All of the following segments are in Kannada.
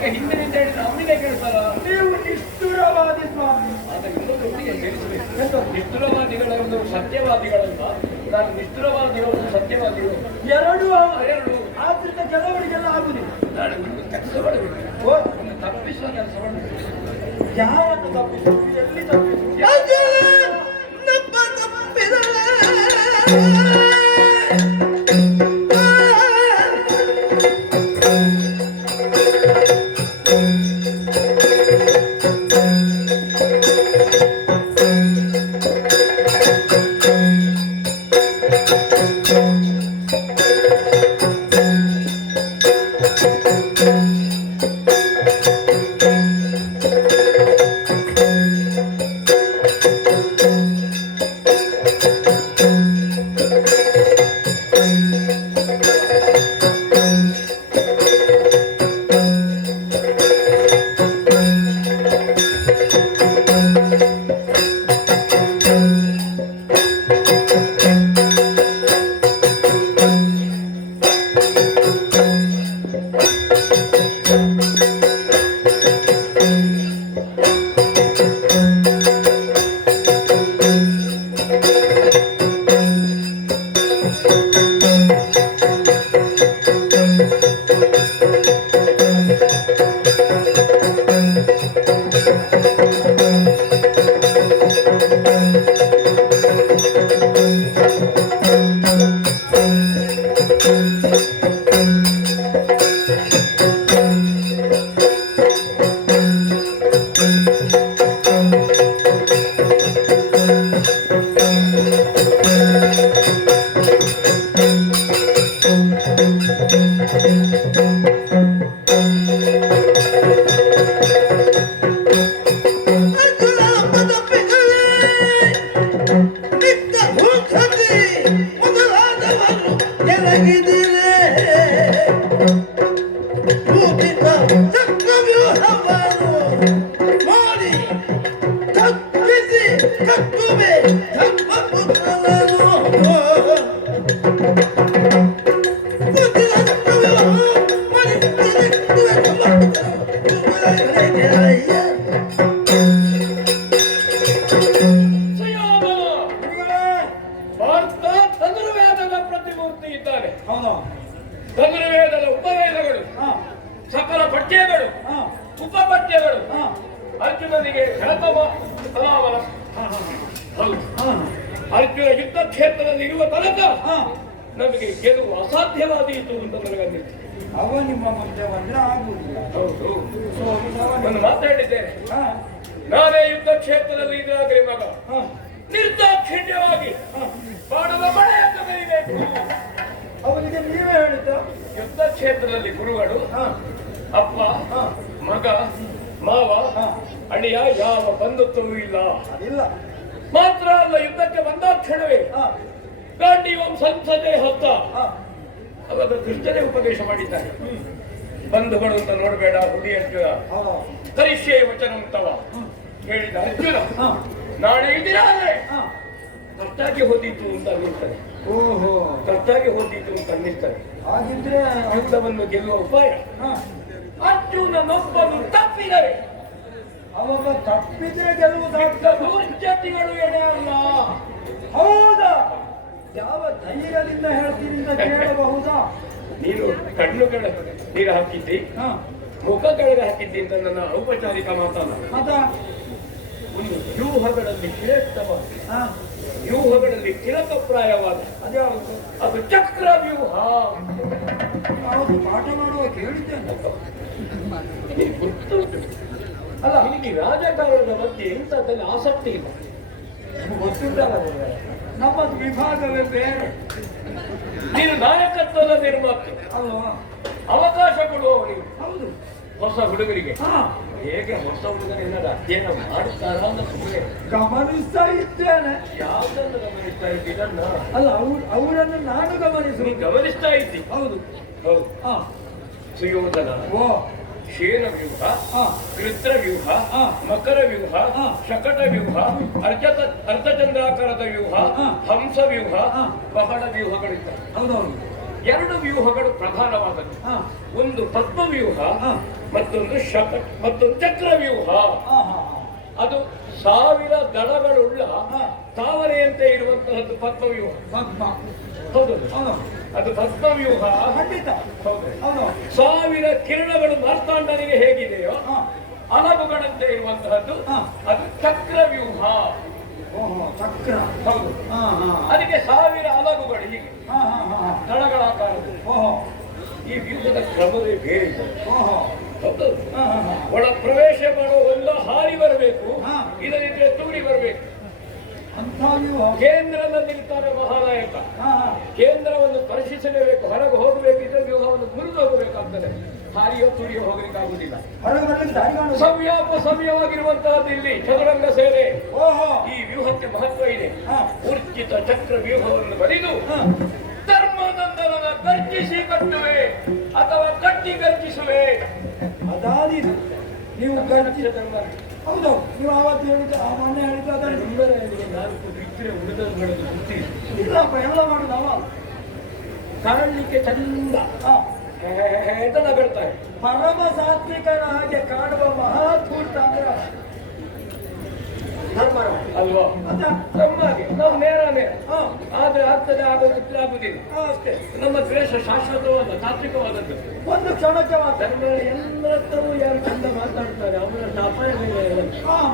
ಯಾಕೆ ಹಿಂದಿನಿಂದ ಹೇಳಿದ್ರೆ ಅವನಿಗೆ ಕೇಳ್ತಾರ? ನೀವು ನಿಷ್ಠುರವಾದಿ ಸ್ವಾಮಿ. ಆಗ ಇನ್ನೊಂದು ಒಟ್ಟಿಗೆ ಸೇರಿಸಬೇಕು. ನಿಷ್ಠುರವಾದಿಗಳನ್ನು ಸತ್ಯವಾದಿಗಳಲ್ಲ, ನಾನು ನಿಷ್ಠುರವಾದಿಗಳು ಸತ್ಯವಾದಿಗಳು ಎರಡು ಎರಡು. ಆದ್ರಿಂದ ಕೆಲವರಿಗೆಲ್ಲ ಆಗುದಿಲ್ಲ. ನಾನು ಒಂದು ಕೆಲಸ ಮಾಡಬೇಕು, ಒಂದು ತಪ್ಪಿಸುವ ಕೆಲಸ ಮಾಡಬೇಕು. ಯಾವನ್ನು ತಪ್ಪಿಸುವುದು, ಎಲ್ಲಿ ತಪ್ಪಿಸುವುದು? ಧನುರ್ವೇದದ ಉಪವೇದಗಳು, ಸಕಲ ಪಠ್ಯಗಳು, ಉಪಪಠ್ಯಗಳು ಅರ್ಜುನನಿಗೆ ಕಲಾವಲ. ಅರ್ಜುನ ಯುದ್ಧ ಕ್ಷೇತ್ರದಲ್ಲಿ ಇರುವ ತನಕ ನಮಗೆ ಗೆಲುವು ಅಸಾಧ್ಯವಾದೀತು ಅಂತ ನನಗನ್ನಿತ್ತು. ಅವ ನಿಮ್ಮ ಮುಂದೆ ಬಂದ್ರೆ ಆಗುದಿಲ್ಲ. ಹೌದು, ನಾನು ಮಾತಾಡಿದ್ದೇನೆ. ನಾನೇ ಯುದ್ಧ ಕ್ಷೇತ್ರದಲ್ಲಿ ಇದ್ದಾಗಲೇ ಮಗ ನಿರ್ದಾಕ್ಷಿಣ್ಯವಾಗಿ ಬಾಣದ ಮಳೆಯನ್ನು ಕೈಬೇಕು. ಅವನಿಗೆ ನೀವೇ ಹೇಳಿದ್ದ. ಯುದ್ಧ ಕ್ಷೇತ್ರದಲ್ಲಿ ಗುರುಗಳು ಅಪ್ಪ, ಮಗ, ಮಾವ, ಅಳಿಯ ಯಾವ ಬಂಧುತ್ವವೂ ಇಲ್ಲ. ಅದಿಲ್ಲ ಮಾತ್ರ ಅಲ್ಲ, ಯುದ್ಧಕ್ಕೆ ಬಂದ ಕ್ಷಣವೇ ಗಾಂಡೀವಂ ಸಂಸದೆ ಹೊತ್ತ ಅವಾಗ ಕೃಷ್ಣನೇ ಉಪದೇಶ ಮಾಡಿದ್ದಾರೆ. ಬಂಧುಗಳು ಅಂತ ನೋಡಬೇಡ, ಹುಡಿ ಅರ್ಜುನ ಕರಿಷ್ಯೆ ವಚನ ಅಂತವ ಹೇಳಿದ ಅರ್ಜುನ ನಾಳೆ ಇದಿರಾದ್ರೆ ಕಷ್ಟಾಗಿ ಹೋದಿತ್ತು ಅಂತ ಅನ್ನಿಸ್ತಾರೆ. ಓಹೋ, ಕಷ್ಟಾಗಿ ಹೋದಿತ್ತು ಅಂತ ಅನ್ನಿಸ್ತಾರೆ. ಹಾಗಿದ್ರೆ ಯುದ್ಧವನ್ನು ಗೆಲ್ಲುವ ಉಪಾಯ ಅರ್ಜುನನೊಬ್ಬನು ತಪ್ಪಿದರೆ, ಅವಾಗ ತಪ್ಪಿದ್ರೆ ಗೆಲ್ಲುವುದಾಗ್ತ ದುರ್ಜತಿಗಳು ಎಡೆ ಅಲ್ಲ. ಹೌದಾ? ಯಾವ ಧೈರ್ಯದಿಂದ ಹೇಳ್ತೀನಿ ಅಂತ ಕೇಳಬಹುದಾ? ನೀನು ಕಣ್ಣುಗಳ ನೀರು ಹಾಕಿದ್ದಿ, ಮುಖ ಕೆಳಗೆ ಹಾಕಿದ್ದಿ ಅಂತ ನನ್ನ ಔಪಚಾರಿಕ ಮಾತಲ್ಲ. ಒಂದು ವ್ಯೂಹಗಳಲ್ಲಿ ಶ್ರೇಷ್ಠವಾದ, ವ್ಯೂಹಗಳಲ್ಲಿ ತಿಲಕಪ್ರಾಯವಾದ ಅದು ಚಕ್ರ ವ್ಯೂಹ. ಪಾಠ ಮಾಡುವ ಕೇಳಿದ್ದೇನೆ. ಅಲ್ಲ, ನಿನಗೆ ರಾಜಕಾರಣದ ಬಗ್ಗೆ ಎಂಥದ್ದಲ್ಲಿ ಆಸಕ್ತಿ ಇಲ್ಲ, ಗೊತ್ತುಂಟಲ್ಲ? ನಮ್ಮದು ವಿಭಾಗವೇ ಬೇರೆ. ನೀನು ನಾಯಕತ್ವದ ನಿರ್ಮಾತೆ ಅಲ್ವಾ? ಅವಕಾಶ ಕೊಡುವವನಿಗೆ. ಹೌದು, ಹೊಸ ಹುಡುಗರಿಗೆ ಹೇಗೆ ಹೊಸ ಹುಡುಗರಿಂದ ಅಧ್ಯಯನ ಮಾಡುತ್ತಾರ ಅಂತ ಸುಮ್ಮನೆ ಗಮನಿಸ್ತಾ ಇದ್ದೇನೆ. ಯಾವ್ದನ್ನು ಗಮನಿಸ್ತಾ ಇದ್ದೀರನ್ನ? ಅಲ್ಲ, ಅವರನ್ನು ನಾನು ಗಮನಿಸಿ ಗಮನಿಸ್ತಾ ಇದ್ದಿ. ಹೌದು ಹೌದು. ಸುಯೋಧನ, ಕ್ಷೇನ ವ್ಯೂಹ, ಕೃತ್ರ ವ್ಯೂಹ, ಮಕರ ವ್ಯೂಹ, ಶಕಟ ವ್ಯೂಹ, ಅರ್ಧಚಂದ್ರಾಕಾರದ ವ್ಯೂಹ, ಹಂಸ ವ್ಯೂಹ, ಬಹಳ ವ್ಯೂಹಗಳಿದ್ದಾವೆ. ಹೌದೌದು. ಎರಡು ವ್ಯೂಹಗಳು ಪ್ರಧಾನವಾದದ್ದು. ಒಂದು ಪದ್ಮವ್ಯೂಹ, ಮತ್ತೊಂದು ಚಕ್ರವ್ಯೂಹ. ಅದು 1000 ದಳಗಳುಳ್ಳ ತಾವರೆಯಂತೆ ಇರುವಂತಹದ್ದು ಪದ್ಮವ್ಯೂಹ. ಹೌದು, ಅದು ಪದ್ಮವ್ಯೂಹ. ಹೌದು. 1000 ಕಿರಣಗಳು ಮಾರ್ತಾಂಡನಿಗೆ ಹೇಗಿದೆಯೋ ಅಲಗುಗಳಂತೆ ಇರುವಂತಹದ್ದು ಅದು ಚಕ್ರವ್ಯೂಹ. ಚಕ್ರ. ಹೌದು. ಅದಕ್ಕೆ 1000 ಅಲಗುಗಳು ಹೀಗೆ ದಳಗಳ ಆಕಾರದಲ್ಲಿ. ಈ ವ್ಯೂಹದ ಕ್ರಮವೇ ಬೇರೆ ಇದೆ. ಹೌದು. ಒಳ ಪ್ರವೇಶ ಮಾಡೋ ಒಂದು ಹಾರಿ ಬರಬೇಕು, ಇದರಿಂದ ತೂರಿ ಬರಬೇಕು. ಕೇಂದ್ರದಲ್ಲಿರ್ತಾರೆ ಮಹಾನಾಯಕ. ಕೇಂದ್ರವನ್ನು ಸ್ಪರ್ಶಿಸಲೇಬೇಕು. ಹೊರಗೆ ಹೋಗಬೇಕಿದ್ರೆ ವ್ಯೂಹವನ್ನು ಮುರಿದು ಹೋಗಬೇಕಾಗ್ತದೆ. ಹಾರಿಯೋ ತುರಿಯೋ ಹೋಗಲಿಕ್ಕಾಗುವುದಿಲ್ಲ. ಸವ್ಯವಾಗಿರುವಂತಹದ್ದು ಇಲ್ಲಿ ಚದುರಂಗ ಸೇನೆ. ಈ ವ್ಯೂಹಕ್ಕೆ ಮಹತ್ವ ಇದೆ. ಊರ್ಜಿತ ಚಕ್ರ ವ್ಯೂಹವನ್ನು ಬರೆದು ಧರ್ಮನಂದನನ ಗರ್ಜಿಸಿ ಕಟ್ಟುವೆ ಅಥವಾ ಕಟ್ಟಿ ಗರ್ಜಿಸುವೆ. ಅದಾದಿದು ನೀವು ಗರ್ಜಿಸ ಧರ್ಮ. ಹೌದು, ನೀವು ಆವತ್ತು ಹೇಳಿದ ಆ ಮೊನ್ನೆ ಹೇಳಿದ ಅದನ್ನು 4 ಬಿಟ್ಟರೆ ಉಳಿದವುಗಳನ್ನು ಸುತ್ತಿ ಇಲ್ಲಪ್ಪ, ಎಲ್ಲ ಮಾಡುದು ಅವ ಕಾಣಲಿಕ್ಕೆ ಚಂದ ಅಂತ ನಗಡ್ತಾರೆ. ಪರಮ ಸಾತ್ವಿಕನ ಹಾಗೆ ಕಾಣುವ ಮಹಾತ್ಮೂರ್ತ ಅಂದ್ರೆ ಧರ್ಮರಾಯ ಅಲ್ವಾ? ನಮ್ಮಾಗೆ ನಾವು ನೇರ ಆದ್ರೆ ಆಗ್ತದೆ, ಆಗುದಿಲ್ಲ ಅಷ್ಟೇ. ನಮ್ಮ ದ್ವೇಷ ಶಾಶ್ವತವಾದ ತಾತ್ವಿಕವಾದದ್ದು. ಒಂದು ಕ್ಷಣಕ್ಕೆ ಧರ್ಮ ಎಲ್ಲರತ್ರವೂ ಯಾರು ಚಂದ ಮಾತಾಡ್ತಾರೆ ಅವರನ್ನು ಅಪಾಯಗಳಿಲ್ಲ.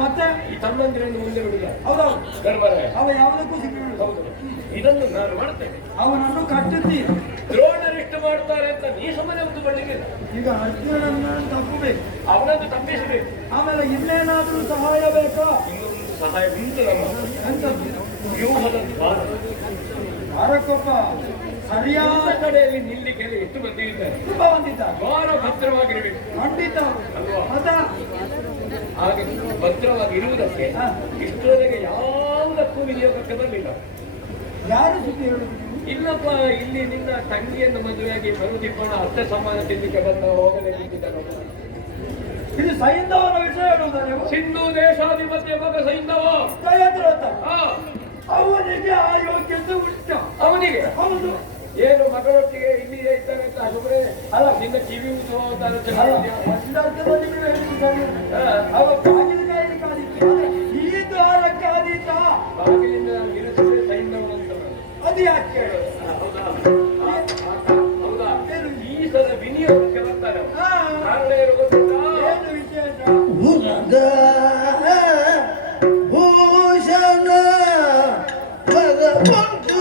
ಮತ್ತೆ ಈ ತಮ್ಮಂದಿರನ್ನು ಮುಂದೆ ಬಿಡುಗ. ಹೌದೌದು, ಧರ್ಮರಾಯ ಅವ ಯಾವುದಕ್ಕೂ ಸಿಕ್ಕಿಲ್ಲ. ಹೌದು, ಇದನ್ನು ನಾನು ಮಾಡ್ತೇನೆ. ಅವನನ್ನು ಕಟ್ಟುತ್ತಿ ದ್ರೋಣರಿಷ್ಟು ಮಾಡ್ತಾರೆ ಅಂತ ನೀ ಸುಮ್ಮನೆ ಒಂದು ಬಳ್ಳಿಗೆ. ಈಗ ಅರ್ಜುನನ್ನ ತಪ್ಪಬೇಕು, ಅವನನ್ನು ತಪ್ಪಿಸಬೇಕು. ಆಮೇಲೆ ಇನ್ನೇನಾದ್ರೂ ಸಹಾಯ ಬೇಕಾ? ಇನ್ನೊಂದು ಸಹಾಯ ಉಂಟು. ನಮ್ಮ ವ್ಯೂಹದ ವಾರಕ್ಕೊಬ್ಬ ಸರಿಯಾದ ಕಡೆಯಲ್ಲಿ ನಿಲ್ಲಿಗೆ ಎಷ್ಟು ಮಂದಿ ಇದ್ದಾರೆ? ತುಂಬಾ ಬಂದಿದ್ದಾರೆ. ದ್ವಾರ ಭದ್ರವಾಗಿರಬೇಕು. ಖಂಡಿತ ಅಲ್ವಾ? ಮತ ಹಾಗೆ ಭದ್ರವಾಗಿರುವುದಕ್ಕೆ ಇಷ್ಟರವರೆಗೆ ಯಾವುದಕ್ಕೂ ವಿನಿಯೋಗಕ್ಕೆ ಬರಲಿಲ್ಲ. ಯಾರು ಸುದ್ದಿ ಹೇಳುದು? ಇಲ್ಲಪ್ಪ, ಇಲ್ಲಿ ನಿನ್ನ ತಂಗಿಯನ್ನು ಮದುವೆಯಾಗಿ ಬರುದಿಪ್ಪಣ ಅತ್ತೆ ಸಮಾನ ತಿನ್ನಲಿಕ್ಕೆ ಬಂದ ಹೋಗಲೇ ನಿಂತಿದ್ದಾನೆ. ಇದು ಸೈಂಧವನ ವಿಷಯ ಹೇಳುವುದಾರೆ. ಸಿಂಧು ದೇಶಾಧಿಪತ್ಯ ಮಗ ಸೈಂಧವ ಜಯದ್ರಥ. ಅವನಿಗೆ ಆ ಯೋಗ್ಯತೆ ಉಂಟ. ಅವನಿಗೆ ಹೌದು. ಏನು ಮಗಳೊಟ್ಟಿಗೆ ಇಲ್ಲಿಯೇ ಇದ್ದಾನೆ ಅಂತ ಸುಮ್ಮನೆ ಅಲ್ಲ, ನಿನ್ನ ಕಿವಿ ಉದ್ಭವ ಅರ್ಥದಲ್ಲಿ ನೀವು ಹೇಳುವುದು ಸರಿ. ಅವ ಬಾಗಿಲಿಗಾಗಿ ಕಾದಿತ್ತು, ಈ ದ್ವಾರಕ್ಕೆ ಆದೀತ ಬಾಗಿಲಿಂದ ಇರಿಸಿದ್ರೆ ಸೈಂಧವನಂತ. ಅದು ಯಾಕೆ ಹೌದಾ? ಈ ಸಲ ವಿನಿಯೋಗಕ್ಕೆ ಬರ್ತಾರೆ. ಕಾರಣ ಏನು ಗೊತ್ತಿಲ್ಲ? ಏನು ವಿಶೇಷ? ಭೂಷಣ ಭಗವಂತು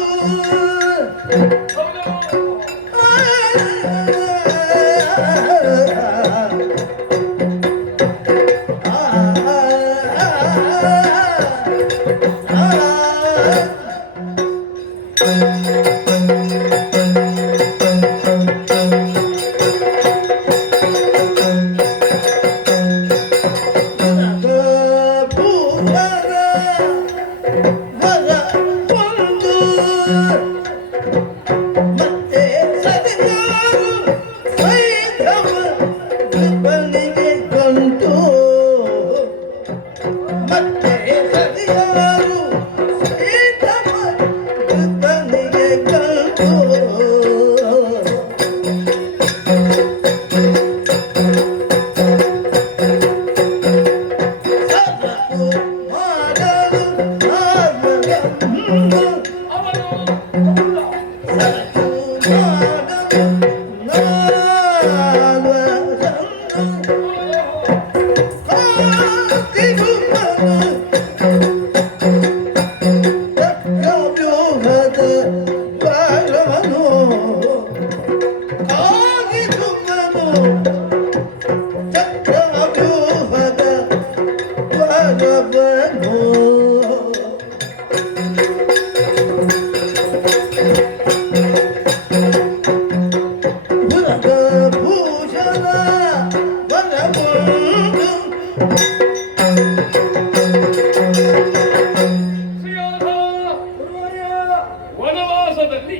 ವನವಾಸದಲ್ಲಿ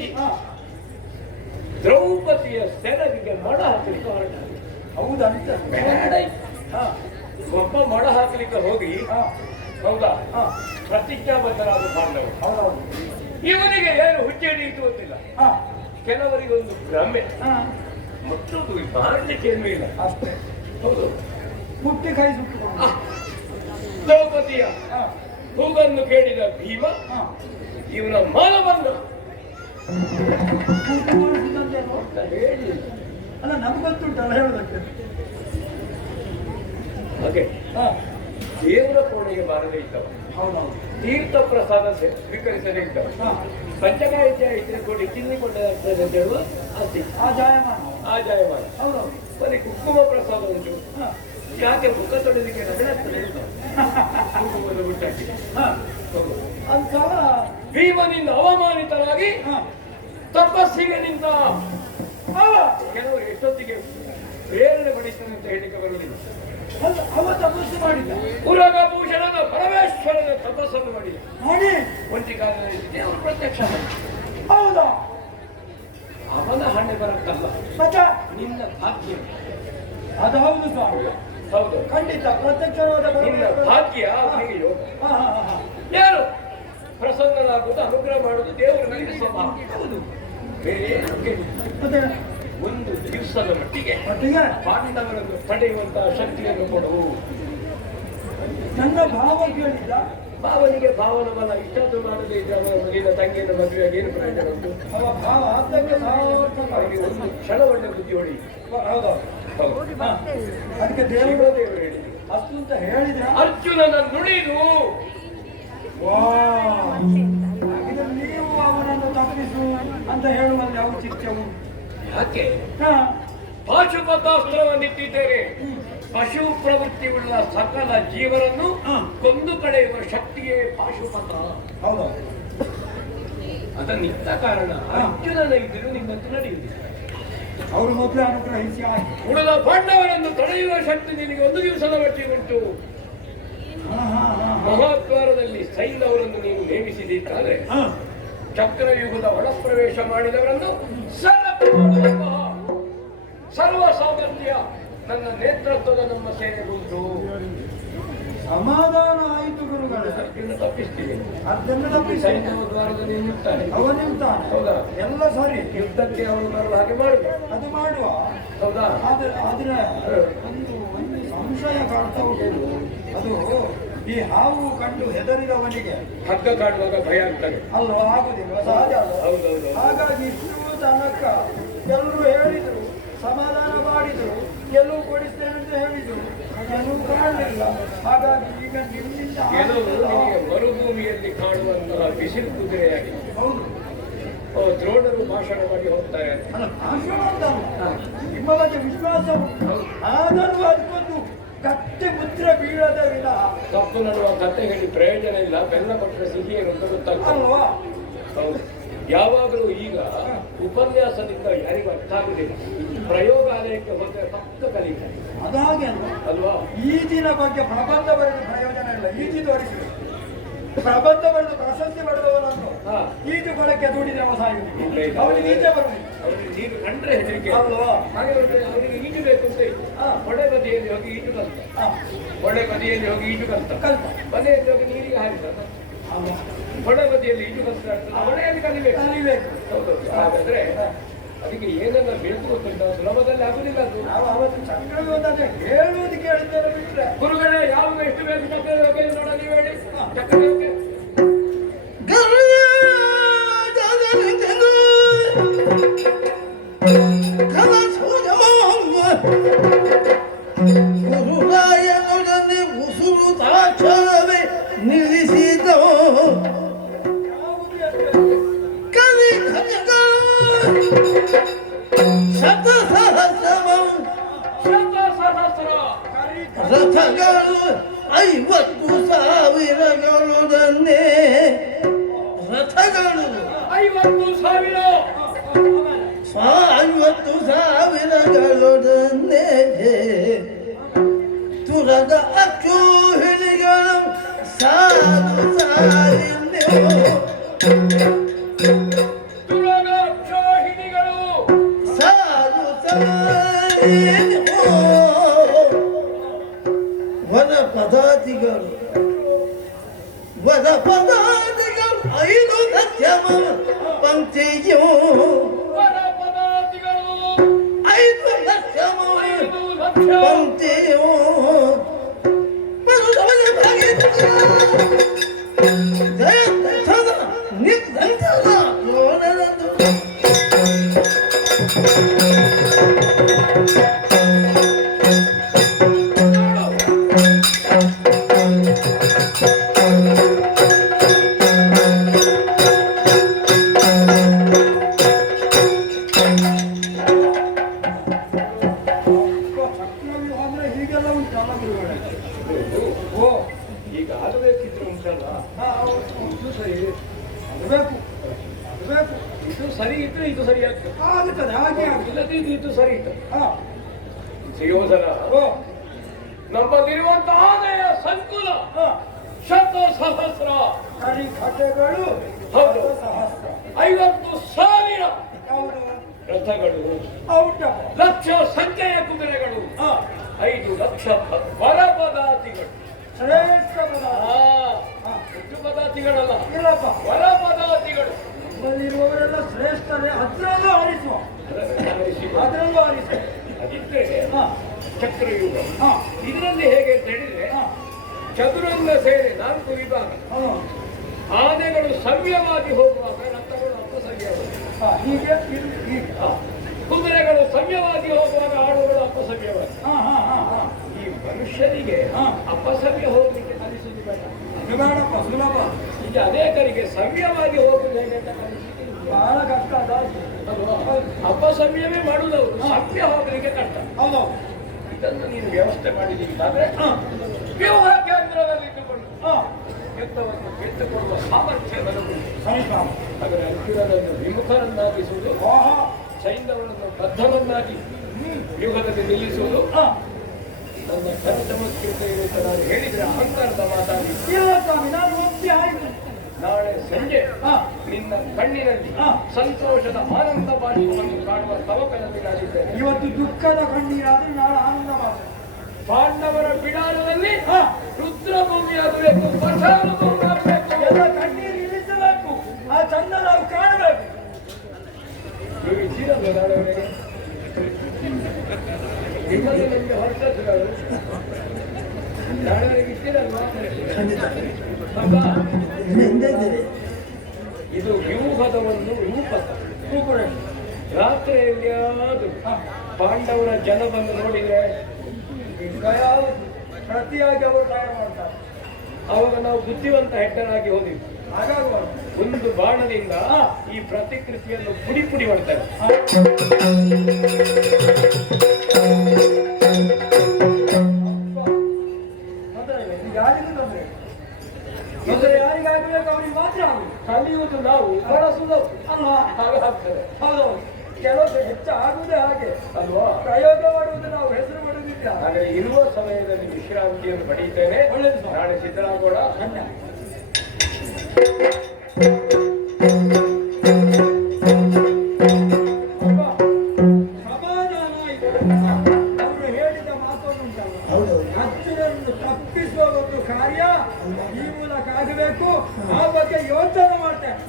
ದ್ರೌಪದಿಯ ಸೆರಗಿಗೆ ಮಡ ಹಾಕಲಿಕ್ಕೆ ಹೊರಟ. ಹೌದಂತ ಒಬ್ಬ ಮಡ ಹಾಕಲಿಕ್ಕೆ ಹೋಗಿ ಹೌದಾ ಪ್ರತಿಜ್ಞಾಬದ್ಧರಾದ ಪಾಂಡವರು. ಇವನಿಗೆ ಏನು ಹುಚ್ಚೆ ಹಿಡಿಯಿತು ಗೊತ್ತಿಲ್ಲ. ಕೆಲವರಿಗೊಂದು ಭ್ರಮೆ, ಹಾ ಮುಟ್ಟುದು ಮಾಡಲಿಕ್ಕೆ ಏನೂ ಇಲ್ಲ. ಅಷ್ಟೇ. ಹೌದು. ಮುಟ್ಟಿ ಕೈ ಸುಟ್ಟುಕೊಂಡು ದ್ರೌಪದಿಯ ಹಾ ಕೂಗನ್ನು ಕೇಳಿದ ಭೀಮ ಹಾ ಇವನ ಮಾನವನ್ನ ಮಾಡಿಸಿದಂತೇನು ಹೇಳಿ ಅಲ್ಲ ನಮ್ಗೆ ಗೊತ್ತುಂಟಲ್ಲ ಹೇಳೋದಕ್ಕೆ. ಹಾಗೆ ಹಾ ದೇವರ ಕೋಣೆಗೆ ಬಾರದೇ ಇದ್ದವ, ಹೌದೌದು. ತೀರ್ಥ ಪ್ರಸಾದ ಸ್ವೀಕರಿಸದೇ ಇದ್ದವ, ಹಾ ಪಂಚಕಾಯಿತ್ಯ ಇಟ್ಟುಕೊಂಡು ತಿನ್ನಿಕೊಂಡಾಗ್ತದೆ ಅಂತ ಹೇಳುವ ಆಸೆ, ಆ ಜಾಯಮಾನ. ಆ ಜಾಯಮಾನ. ಹೌದೌದು. ಬರೀ ಕುಂಕುಮ ಪ್ರಸಾದ ಉಂಟು, ಹಾ ಯಾಕೆ ಮುಖ ತೊಳೆದಕ್ಕೆ ರಗಡಾಗ್ತದೆ ಅಂತ ಕುಂಕುಮದ ಗುಟ್ಟಾಕಿ. ಹಾ ಹೌದು. ಅಂತ ಭೀಮನಿಂದ ಅವಮಾನಿತರಾಗಿ ಹಾ ತಪಸ್ಸಿಗೆ ನಿಂತ ಅವ ಕೆಲವರು ಎಷ್ಟೊತ್ತಿಗೆ ಪ್ರೇರಣೆ ಪಡಿತಾನೆ ಅಂತ ಹೇಳಿಕೆ ಬರುವುದಿಲ್ಲ. ಅಲ್ಲ, ಅವ ತಪಸ್ಸು ಮಾಡಿದ ಪುರಗಭೂಷಣನ ಪರಮೇಶ್ವರನ ತಪಸ್ಸನ್ನು ಮಾಡಿದ. ಮಾಡಿ ಒಂಟಿ ಕಾಲದಲ್ಲಿ ದೇವರು ಪ್ರತ್ಯಕ್ಷ ಆದ. ಹೌದಾ ಅವನ ಹಣೆ ಬರಕ್ಕಲ್ಲ, ಮತ್ತ ನಿನ್ನ ಭಾಗ್ಯ. ಅದು ಹೌದು ಸ್ವಾಮಿ, ಹೌದು, ಖಂಡಿತ ಪ್ರತ್ಯಕ್ಷವಾದ ನಿನ್ನ ಭಾಗ್ಯ ಅವನಿಗೆ ಯೋಗ. ಹಾ ಹಾ ಹಾ ಯಾರು ಪ್ರಸನ್ನನಾಗುವುದು, ಅನುಗ್ರಹ ಮಾಡುವುದು ದೇವರು ನನಗೆ ಸ್ವಭಾವ. ಹೌದು. ಬೇರೆ ಏನು ಕೇಳಿಲ್ಲ. ಮತ್ತೆ ಒಂದು ದಿವಸದ ಮಟ್ಟಿಗೆ ಒಟ್ಟಿಗೆ ಪಾಂಡವರನ್ನು ತಡೆಯುವಂತಹ ಶಕ್ತಿಯನ್ನು ಕೊಡು. ನನ್ನ ಭಾವ ಕೇಳಿದ್ದ ಭಾವನಿಗೆ ಭಾವನ ಬಲ ಇಷ್ಟದ್ದು ಮಾಡದೇ ಇದ್ದ ನಿನ್ನ ತಂಗಿಯನ್ನು ಮದುವೆಯಾಗಿ ಏನು ಪ್ರಯೋಜನ ಉಂಟು? ಅವ ಭಾವ ಆದ್ದಕ್ಕೆ ಸಾರ್ಥಕ. ಅವನಿಗೆ ಒಂದು ಕ್ಷಣ ಒಳ್ಳೆ ಬುದ್ಧಿ ಹೊಡಿ. ಹೌದಾ ಹೌದು. ಹಾ. ಅದಕ್ಕೆ ದೇವರು ಶಿವದೇವರು ಹೇಳಿದ್ರು, ಅಷ್ಟು ಅಂತ ಹೇಳಿದ್ರೆ ಅರ್ಜುನನ ನುಡಿದು ವಾ ಇದು ನೀವು ಅವನನ್ನು ತಪ್ಪಿಸು ಅಂತ ಹೇಳುವಲ್ಲಿ ಔಚಿತ್ಯವು. ಯಾಕೆ ಹಾ ಪಾಶುಪತಾಸ್ತ್ರವನ್ನಿಟ್ಟಿದ್ದೇನೆ. ಪಶು ಪ್ರವೃತ್ತಿ ಉಳ್ಳ ಸಕಲ ಜೀವರನ್ನು ಕೊಂದು ಕಳೆಯುವ ಶಕ್ತಿಯೇ ಪಾಶುಪತ. ಹೌದಾ ಅದನ್ನಿದ್ದ ಕಾರಣ ಅರ್ಜುನನ ಇದ್ದರೂ ನಿಮ್ಮತ್ತು ನಡೆಯುವುದಿಲ್ಲ. ಅವರು ಮೊದಲೇ ಅನುಗ್ರಹಿಸಿ ಆಯ್ತು. ಉಳಿದ ಪಾಂಡವರನ್ನು ತಡೆಯುವ ಶಕ್ತಿ ನಿನಗೆ ಒಂದು ದಿವಸದ ಮಟ್ಟಿಗೆ ಉಂಟು. ಹಾ ಹಾ ಹಾ ಮಹಾದ್ವಾರದಲ್ಲಿ ಸೈನ್ಯವರನ್ನು ನೀವು ನೇಮಿಸಿದಿದ್ದಾದ್ರೆ ಹಾ ಚಕ್ರಯುಗದ ಒಳಪ್ರವೇಶ ಮಾಡಿದವರನ್ನು ಸರ್ವ ಸಾಮರ್ಥ್ಯ ನನ್ನ ನೇತೃತ್ವದ ನಮ್ಮ ಸೇನೆಗುಂಟು. ಸಮಾಧಾನ ಆಯಿತು ಗುರುಗಳೇ. ಅದನ್ನು ತಪ್ಪಿಸ್ತೀವಿ. ಅದನ್ನು ತಪ್ಪಿಸಿ ಸೈನ್ಯವ ದ್ವಾರದಲ್ಲಿ ನಿಲ್ತಾನೆ, ಅವನಿರ್ತಾನೆ. ಹೌದಾ? ಎಲ್ಲ ಸರಿ, ಯುದ್ಧಕ್ಕೆ ಅವನು ಬರಲು ಹಾಗೆ ಮಾಡುದು, ಅದು ಮಾಡುವ. ಹೌದಾ? ಆದ್ರೆ ಒಂದು ಸಂಶಯ ಕಾಡ್ತಾ ಉಂಟು. ಅದು ಈ ಹಾವು ಕಂಡು ಹೆದರಿದವನಿಗೆ ಹಗ್ಗ ಕಾಡುವಾಗ ಭಯ ಆಗ್ತದೆ ಅಲ್ವಾ? ಆಗುದಿಲ್ಲ, ಸಹಜ ಅಲ್ವಾ? ಹೌದೌದು. ಹಾಗಾಗಿ ಇಷ್ಟು ತನಕ ಎಲ್ಲರೂ ಹೇಳಿದ್ರು, ಸಮಾಧಾನ ಮಾಡಿದ್ರು, ಗೆಲುವು ಕೊಡಿಸ್ತೇನೆ ಅಂತ ಹೇಳಿದ್ರು, ಗೆಲುವು ಕಾಣಲಿಲ್ಲ. ಹಾಗಾಗಿ ಈಗ ನಿಮ್ಮಿಂದ ಕೆಲವು ನಿನಗೆ ಮರುಭೂಮಿಯಲ್ಲಿ ಕಾಣುವಂತಹ ಬಿಸಿಲು ಕುದುರೆಯಾಗಿದೆ. ಹೌದು. ದ್ರೋಣರು ಭಾಷಣ ಮಾಡಿ ಹೋಗ್ತಾರೆ. ಅಲ್ಲ, ಭಾಷಣ ಅಂತಲ್ಲ, ನಿಮ್ಮ ಬಗ್ಗೆ ವಿಶ್ವಾಸ ಉಂಟು. ಆದರೂ ಅದಕ್ಕೊಂದು ಗಟ್ಟಿ ಮುದ್ರೆ ಬೀಳದ ವಿಧ ತಪ್ಪು ನಡುವ ಕತೆ ಹೇಳಿ ಪ್ರಯೋಜನ ಇಲ್ಲ. ಬೆಲ್ಲ ಕೊಟ್ಟರೆ ಸಿಹಿ ಏನು ಅಂತ ಗೊತ್ತಾಗ್ತದೆ, ಅಲ್ವಾ? ಹೌದು. ಯಾವಾಗಲೂ ಈಗ ಉಪನ್ಯಾಸದಿಂದ ಯಾರಿಗೂ ಅರ್ಥ ಆಗುದಿಲ್ಲ. ಪ್ರಯೋಗಾಲಯಕ್ಕೆ ಹೋದ್ರೆ ಪಕ್ಕ ಕಲಿತಾರೆ, ಅದಾಗೆ ಅಲ್ವಾ? ಅಲ್ವಾ? ಈಜಿನ ಬಗ್ಗೆ ಪ್ರಬಂಧ ಬರೆದು ಪ್ರಯೋಜನ ಇಲ್ಲ. ಈಜಿ ತೋರಿಸಿದೆ, ಪ್ರಬಂಧ ಬರೆದು ಪ್ರಶಸ್ತಿ ಪಡೆದವರನ್ನು ಹಾ. ಈಜು ಕೊಳಕ್ಕೆ ದೂಡಿದ್ರೆ ಅವ ಸಾಯುವುದು. ಇಲ್ಲ, ಇಲ್ಲ. ಅವನಿಗೆ ಈಜೆ ಬರುವುದು ಅವನಿಗೆ ನೀರು ಕಂಡ್ರೆ ಹೆದರಿಕೆ ಅಲ್ವಾ? ಹಾಗೆ ಅವನಿಗೆ ಈಜಬೇಕು ಅಂತ ಇತ್ತು. ಹೊಳೆ ಬದಿಯಲ್ಲಿ ಹೋಗಿ ಈಜು ಕಲ್ತ, ಹಾ, ಹೊಳೆ ಬದಿಯಲ್ಲಿ ಹೋಗಿ ಈಜು ಕಲ್ತ, ಕಲ್ಪ ಮನೆಯಲ್ಲಿ ಹೋಗಿ ನೀರಿಗೆ ಹಾರಿದ. ಅಲ್ವಾ? ಹೊಳೆ ಬದಿಯಲ್ಲಿ ಈಜು ಕಲ್ತ, ಹೊಳೆಯಲ್ಲಿ ಕಲಿಬೇಕು. ಕಲಿಬೇಕು. ಹೌದು. ಹಾಗಾದ್ರೆ ಅದಕ್ಕೆ ಏನೆಲ್ಲ ಬೇಕು ಗೊತ್ತಿಲ್ಲ, ಸುಲಭದಲ್ಲಿ ಆಗುದಿಲ್ಲ ಅದು. ನಾವು ಅವತ್ತು ಚಕ್ರವ್ಯೂಹದ ಹೇಳುವುದು ಕೇಳಿದ್ದೇವೆ ಬಿಟ್ರೆ ಗುರುಗಳೇ ಯಾವಾಗ ಎಷ್ಟು ಬೇಕು ಚಕ್ರವ್ಯೂಹಕ್ಕೆ ನೋಡ ನೀವು ಹೇಳಿ. ಚಕ್ರವ್ಯೂಹಕ್ಕೆ ಗುರುರಾಯನೊಡನೆ ಉಸುರು ತಾಕ್ಷವೇ ನಿಲ್ಲಿಸಿದ ಯಾವುದು ಎಷ್ಟು ಕಲಿ ಶತಸಹಸ್ರವ ಶತಸಹಸ್ರ ಕರಿ ರಥಗಳು 50,000ಗಳೊಡನೆ ರಥಗಳು 50,000 50,000ಗಳೊಡನೆ ತುರದ ಅಕ್ಷೋಹಿಣಿಗಳು ಸಾಲು ಸಾಲಿನ್ಯೋ ತುಳಗ ಅಕ್ಷೋಹಿಣಿಗಳು ಸಾಲು ಸಾಲಿನ್ಯೋ ವನ ಪದಾತಿಗಳು 5 ಲಕ್ಷಮ ಪಂಕ್ತಿಯೋ ವರ ಸರಿ ಇದ್ರೆ ಇದು ಸರಿ ಆಗ್ತದೆ, ಆಗುತ್ತದೆ ಹಾಗೆ ಆಗುತ್ತದೆ. ಇಲ್ಲದೆ ಇದು ಸರಿ ಇತ್ತು. ಹಾ ಸುಯೋಧನ, ಓ ನಮ್ಮಲ್ಲಿರುವಂತಹ ಆನೆಯ ಸಂಕುಲ ಹಾ ಶತ ಸಹಸ್ರ, ಕರಿ ಕಥೆಗಳು ಹೌದು. ಸಹಸ್ರ 50,000 ಹೌದು ರಥಗಳು, ಔಟಪ್ಪ ಲಕ್ಷ ಸಂಖ್ಯೆಯ ಕುದುರೆಗಳು, ಹಾ 5 ಲಕ್ಷ ವರಪದಾತಿಗಳು. ಶ್ರೇಷ್ಠ ಪದ. ಹೆಚ್ಚು ಪದಾತಿಗಳಲ್ಲ, ಇಲ್ಲಪ್ಪ ವರಪದಾತಿಗಳು. ನಮ್ಮಲ್ಲಿರುವವರೆಲ್ಲ ಶ್ರೇಷ್ಠರೇ, ಅದರಲ್ಲೂ ಆರಿಸುವ, ಅದರಲ್ಲೂ ಆರಿಸುವ. ಅದಿದ್ರೆ ಹಾ ಚಕ್ರಯುಗ. ಹಾ ಇದರಲ್ಲಿ ಹೇಗೆ ಅಂತ ಹೇಳಿದ್ರೆ, ಹಾ ಚದುರಂಗ ಸೇನೆ 4 ವಿಭಾಗ. ಹಾ ಆನೆಗಳು ಸವ್ಯವಾಗಿ ಹೋಗುವಾಗ ರಥಗಳು ಅಪಸವ್ಯವಾಗಿ, ಹೀಗೆ ಹೀಗೆ. ಕುದುರೆಗಳು ಸವ್ಯವಾಗಿ ಹೋಗುವಾಗ ಆಡುಗಳು ಅಪಸವ್ಯವಾಗಿ. ಹಾ ಹಾ ಹಾ ಹಾ ಈ ಮನುಷ್ಯನಿಗೆ ಅಪಸವ್ಯ ಹೋಗ್ಲಿಕ್ಕೆ ಕಲಿಸುವುದು ಬೇಡ, ಇದು ಬೇಡಪ್ಪ, ಸುಲಭ. ಈಗ ಅನೇಕರಿಗೆ ಸವ್ಯವಾಗಿ ಹೋಗುವುದು ಹೇಗೆ ಅಂತ ಕಲಿಸಲಿಕ್ಕೆ ಬಹಳ ಕಷ್ಟ ಅದಾಗಿ. ಅಪಸವ್ಯವೇ ಮಾಡುವುದವರು, ಸವ್ಯ ಹೋಗಲಿಕ್ಕೆ ಕಷ್ಟ. ಹೌದೌದು. ಇದನ್ನು ನೀನು ವ್ಯವಸ್ಥೆ ಮಾಡಿದ್ದೀಗಾದ್ರೆ ವ್ಯೂಹ ಕೇಂದ್ರದಲ್ಲಿ ಇಟ್ಟುಕೊಂಡು ಯುದ್ಧವನ್ನು ಗೆದ್ದುಕೊಳ್ಳುವ ಸಾಮರ್ಥ್ಯ ಬರಬಹುದು. ಆದರೆ ಅರ್ಜುನನನ್ನು ವಿಮುಖರನ್ನಾಗಿಸುವುದು, ಸೈನ್ಯವನ್ನು ಬದ್ಧವನ್ನಾಗಿ ವ್ಯೂಹದಲ್ಲಿ ನಿಲ್ಲಿಸುವುದು ನನ್ನ ಕರ್ತಮಸ್ಕೃತಿ ಅಂತ ನಾನು ಹೇಳಿದ್ರೆ ಅಹಂಕಾರದ ಮಾತಾಡಿ. ಇಲ್ಲ ಸ್ವಾಮಿ, ನಾನು ಒಪ್ಪಿ ಆಯ್ತು. ನಾಳೆ ಸಂಜೆ ನಿನ್ನ ಕಣ್ಣಿನಲ್ಲಿ ಸಂತೋಷದ ಆನಂದ ಬಾಷ್ಪವನ್ನು ಕಾಣುವ ತವಕದಲ್ಲಿ ನಾನಿದ್ದೇನೆ. ಇವತ್ತು ದುಃಖದ ಕಣ್ಣೀರಾದ್ರೆ ನಾಳೆ ಆನಂದ ಮಾಡ್ತೇನೆ. ಪಾಂಡವರ ಬಿಡಾರದಲ್ಲಿ ರುದ್ರಭೂಮಿ ಆಗಬೇಕು, ಪಠಾನುಭೂಮಿ ಆಗಬೇಕು, ಎಲ್ಲ ಕಣ್ಣೀರು ಇಳಿಸಬೇಕು, ಆ ಚಂದ ನಾವು ಕಾಣಬೇಕು. ನೀವು ಇದ್ದೀರಲ್ಲ ನಾಳೆವರೆಗೆ, ನಿಮ್ಮಲ್ಲಿ ನಮಗೆ ಹೊರಟದ್ದು ನಾವು ನಾಳೆವರೆಗೆ ಇದ್ದೀರಲ್ವಾ? ಅಬ್ಬಾ, ಇದು ವ್ಯೂಹದ ಒಂದು ರೂಪಕ. ರಾತ್ರಿಯಲ್ಲಿ ಅದು ಪಾಂಡವರ ಜನ ಬಂದು ನೋಡಿದ್ರೆ ಪ್ರತಿಯಾಗಿ ಅವರು ತಯಾರು ಮಾಡ್ತಾರೆ. ಅವಾಗ ನಾವು ಬುದ್ಧಿವಂತ ಹೆಡ್ಡರಾಗಿ ಹೋದಿವಿ. ಹಾಗಾಗುವಾಗ ಒಂದು ಬಾಣದಿಂದ ಈ ಪ್ರತಿಕೃತಿಯನ್ನು ಪುಡಿ ಪುಡಿ ಮಾಡ್ತಾರೆ. ಯಾರಿಗೂ ತೊಂದರೆ ತೊಂದರೆ ಯಾರಿಗಾಗಬೇಕು, ಅವ್ರಿಗೆ ಮಾತ್ರ ಆಗುದು. ಕಲಿಯುವುದು ನಾವು, ಬಳಸುವುದು ಅಲ್ವಾ? ಹಾಗಾಗ್ತದೆ. ಹೌದೌದು. ಕೆಲವು ಹೆಚ್ಚು ಆಗುವುದೇ ಹಾಗೆ ಅಲ್ವಾ? ಪ್ರಯೋಗ ಮಾಡುವುದು ನಾವು ಹೆಸರು ಮಾಡುವುದಿಲ್ಲ. ಹಾಗೆ ಇರುವ ಸಮಯದಲ್ಲಿ ವಿಶ್ರಾಂತಿಯನ್ನು ಪಡೆಯುತ್ತೇನೆ. ಒಳ್ಳೆಯದು. ನಾಳೆ ಸಿದ್ಧರಾಗೋಣ. ಸಮಾಧಾನ ಆಯಿತು. ಅವರು ಹೇಳಿದ ಮಾತನ್ನುಂಟಲ್ಲ, ಅರ್ಜುನನ್ನು ತಪ್ಪಿಸುವ ಒಂದು ಕಾರ್ಯ ಈ ಮೂಲಕ ಆಗಬೇಕು. ಆ ಬಗ್ಗೆ ಯೋಚನೆ ಮಾಡ್ತೇನೆ.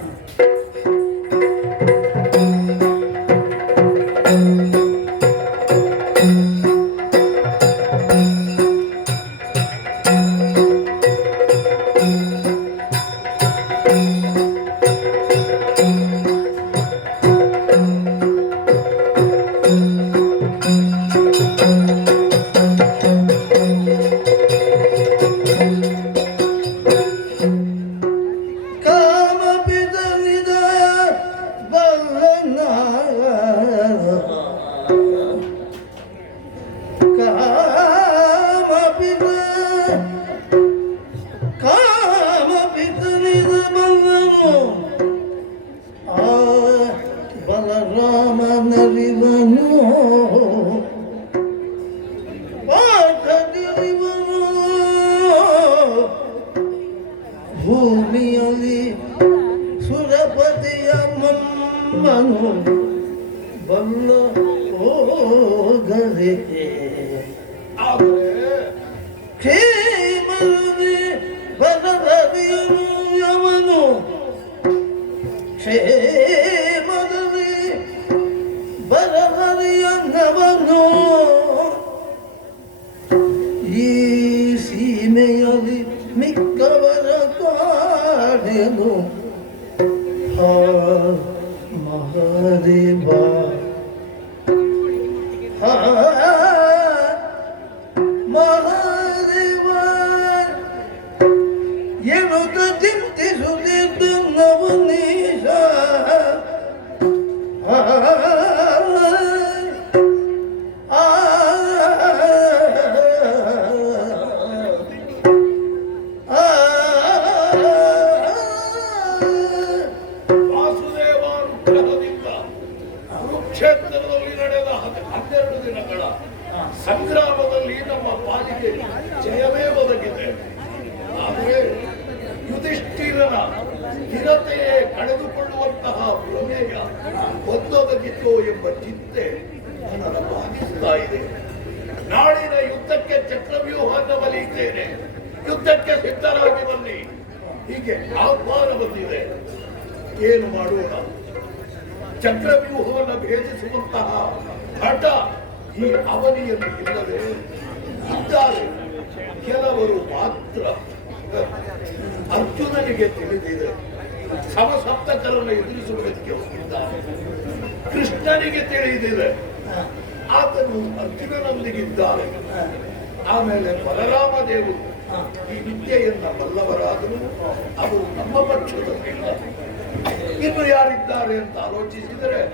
ಭೂಮಿಯಲ್ಲಿ ಸುರಪತಿಯ ಮಮ್ಮನು ಬಲ್ಲ ಹೋಗದೆ ಕ್ಷೇಮದಲ್ಲಿ ಬದಲರಿಯನು ಯವನು ಕ್ಷೇಮದಲ್ಲಿ ಬದಲರಿಯನವನು ಈ ಸೀಮೆಯಲ್ಲಿ ಮಿಕ್ಕವರ ಕಾಡೆನು ಮಹಾದೇವ ಮಹಾದೇವ ಎನ್ನುತ್ತ ಚಿಂತಿಸುತ್ತಿದ್ದ ನವನೀಶ ವಾಸುದೇವಾನುಗ್ರಹದಿಂದ ಕುರುಕ್ಷೇತ್ರದಲ್ಲಿ ನಡೆದ 12 ದಿನಗಳ ಸಂಗ್ರಾಮದಲ್ಲಿ ನಮ್ಮ ಪಾಲಿಗೆ ಜಯವೇ ಒದಗಿದೆ. ಆದರೆ ಯುಧಿಷ್ಠಿರನ ಸ್ಥಿರತೆಯೇ ಕಳೆದುಕೊಳ್ಳುವಂತಹ ಪ್ರಮೇಯ ಒಂದೊದಗಿತ್ತು ಎಂಬ ಚಿಂತೆ ನನ್ನನ್ನು ಬಾಧಿಸ್ತಾ ಇದೆ. ನಾಳಿನ ಯುದ್ಧಕ್ಕೆ ಚಕ್ರವ್ಯೂಹವನ್ನು ಬಲಿಯುತ್ತೇನೆ, ಯುದ್ಧಕ್ಕೆ ಸಿದ್ಧರಾಗಿ ಬನ್ನಿ, ಹೀಗೆ ಆಹ್ವಾನ ಬಂದಿದೆ. ಏನು ಮಾಡೋಣ? ಚಕ್ರವ್ಯೂಹವನ್ನು ಭೇದಿಸುವಂತಹ ಹಠ ಈ ಅವನಿಯಲ್ಲಿ ಇಲ್ಲದೆ ಇದ್ದಾರೆ ಕೆಲವರು ಮಾತ್ರ. ಅರ್ಜುನನಿಗೆ ತಿಳಿದಿದೆ ಸಮಸಪ್ತಕರನ್ನು ಎದುರಿಸುವುದಕ್ಕೆ ಹೋಗಿದ್ದಾನೆ. ಕೃಷ್ಣನಿಗೆ ತಿಳಿದಿದೆ ಆತನು ಅರ್ಜುನನೊಂದಿಗಿದ್ದಾನೆ. ಆಮೇಲೆ ಬಲರಾಮ ದೇವರು ಈ ವಿದ್ಯೆಯನ್ನ ಬಲ್ಲವರಾದರೂ ಅವರು ನಮ್ಮ ಪಕ್ಷದಲ್ಲಿಲ್ಲ. ಇನ್ನು ಯಾರಿದ್ದಾರೆ ಅಂತ ಆಲೋಚಿಸಿದರೆ